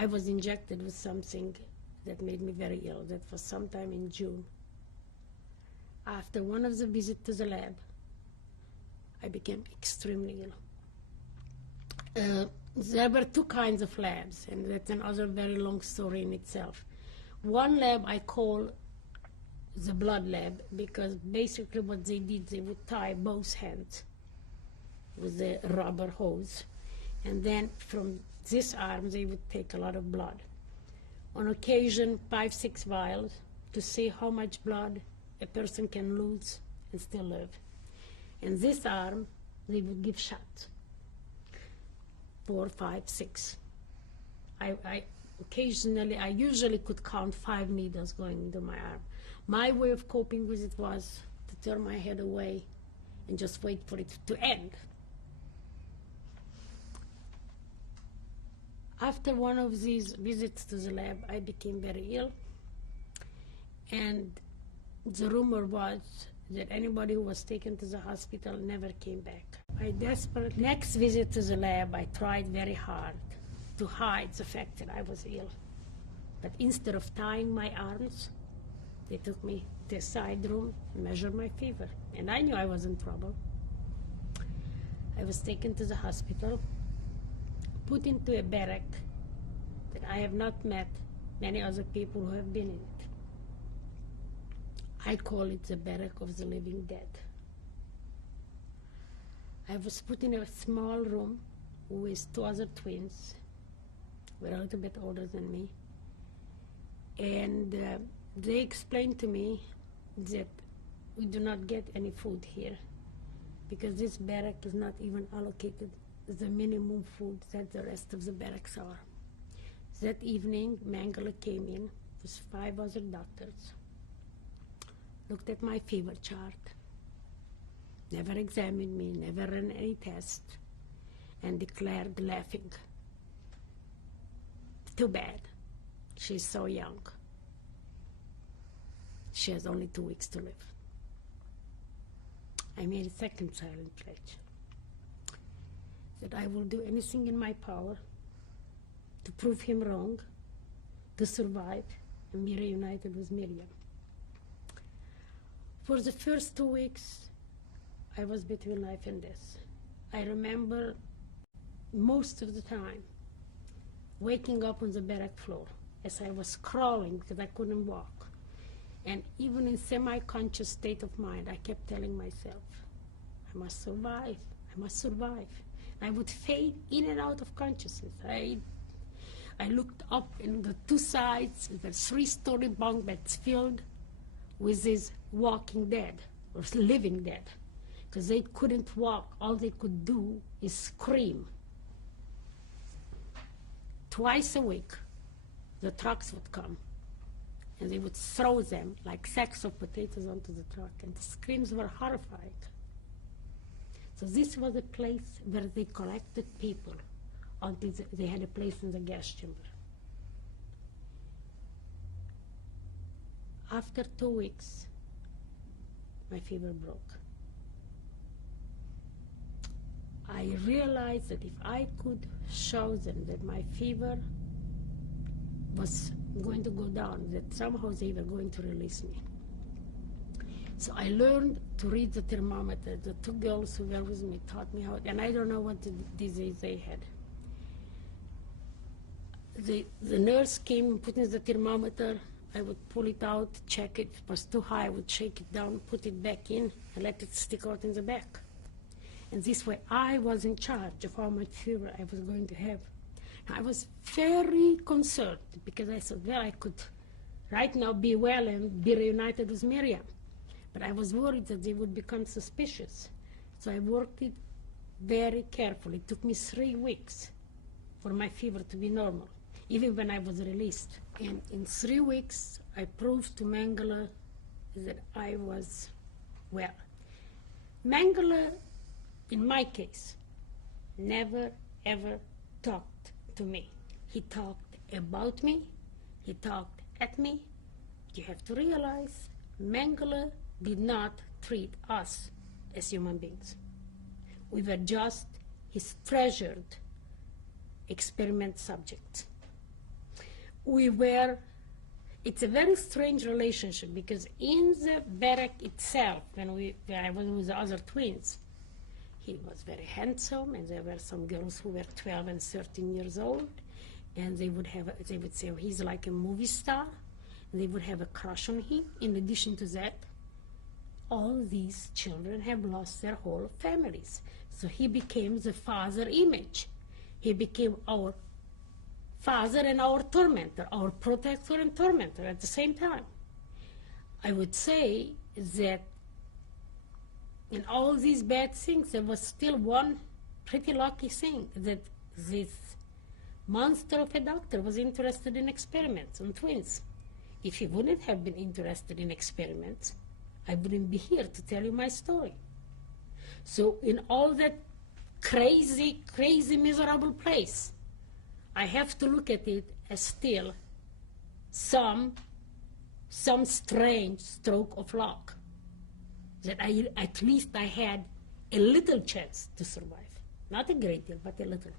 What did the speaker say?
I was injected with something that made me very ill. That was sometime in June. After one of the visits to the lab, I became extremely ill. There were two kinds of labs, and that's another very long story in itself. One lab I call the blood lab, because basically what they did, they would tie both hands with a rubber hose, and then from this arm they would take a lot of blood. On occasion, 5-6 vials, to see how much blood a person can lose and still live. And this arm, they would give shots. 4, 5, 6. I usually could count 5 needles going into my arm. My way of coping with it was to turn my head away and just wait for it to end. After one of these visits to the lab, I became very ill, and the rumor was that anybody who was taken to the hospital never came back. Next visit to the lab, I tried very hard to hide the fact that I was ill. But instead of tying my arms, they took me to a side room and measured my fever. And I knew I was in trouble. I was taken to the hospital, put into a barrack that I have not met many other people who have been in it. I call it the barrack of the living dead. I was put in a small room with 2 other twins, who were a little bit older than me, and they explained to me that we do not get any food here because this barrack is not even allocated the minimum food that the rest of the barracks are. That evening, Mengele came in with 5 other doctors, looked at my fever chart, never examined me, never ran any test, and declared, laughing, "Too bad, she's so young. She has only 2 weeks to live." I made a second silent pledge that I will do anything in my power to prove him wrong, to survive, and be reunited with Miriam. For the first 2 weeks, I was between life and death. I remember most of the time waking up on the barrack floor as I was crawling because I couldn't walk. And even in semi-conscious state of mind, I kept telling myself, I must survive, I must survive. I would fade in and out of consciousness. I looked up in the 2 sides, the 3-story bunk beds filled with these walking dead, or living dead, because they couldn't walk. All they could do is scream. Twice a week, the trucks would come, and they would throw them like sacks of potatoes onto the truck, and the screams were horrifying. So this was a place where they collected people until they had a place in the gas chamber. After 2 weeks, my fever broke. I realized that if I could show them that my fever was going to go down, that somehow they were going to release me. So I learned to read the thermometer. The 2 girls who were with me taught me how, and I don't know what disease they had. The nurse came and put in the thermometer. I would pull it out, check it. If it was too high, I would shake it down, put it back in, and let it stick out in the back. And this way, I was in charge of how much fever I was going to have. I was very concerned because I thought, well, I could right now be well and be reunited with Miriam. But I was worried that they would become suspicious. So I worked it very carefully. It took me 3 weeks for my fever to be normal, even when I was released. And in 3 weeks, I proved to Mengele that I was well. Mengele, in my case, never, ever talked to me. He talked about me. He talked at me. You have to realize, Mengele did not treat us as human beings. We were just his treasured experiment subjects. it's a very strange relationship, because in the barrack itself, when I was with the other twins, he was very handsome, and there were some girls who were 12 and 13 years old, and they would say, oh, he's like a movie star, and they would have a crush on him. In addition to that, all these children have lost their whole families. So he became the father image. He became our father and our tormentor, our protector and tormentor at the same time. I would say that in all these bad things, there was still one pretty lucky thing, that this monster of a doctor was interested in experiments on twins. If he wouldn't have been interested in experiments, I wouldn't be here to tell you my story. So in all that crazy, crazy, miserable place, I have to look at it as still some strange stroke of luck, that at least I had a little chance to survive. Not a great deal, but a little.